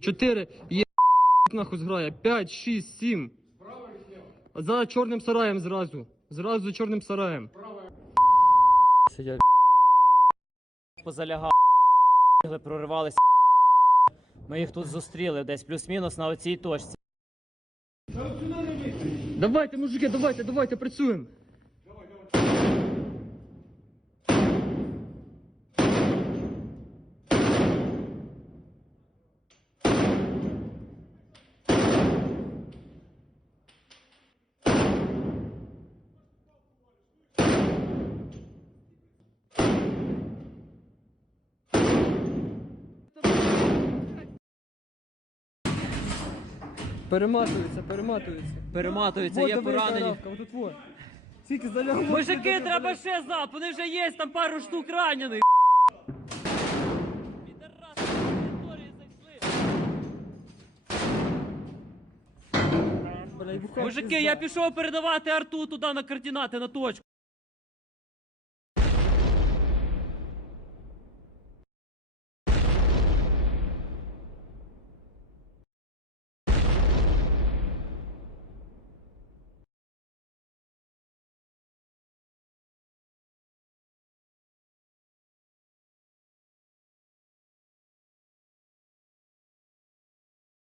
чотири, є нахуй зграє, п'ять, шість, сім. А за чорним сараєм зразу. Зразу за чорним сараєм. Сидять. Позалягали, проривалися. Ми їх тут зустріли десь плюс-мінус на оцій точці. Давайте, мужики, давайте, давайте, працюємо. Перематується, перематується. Перематуються, є поранені. отут. Скільки залягло. Мужики, треба ще зап, вони вже є, там пару штук ранених. Бля, і бухає Мужики, я пішов передавати арту туди на координати, на точку.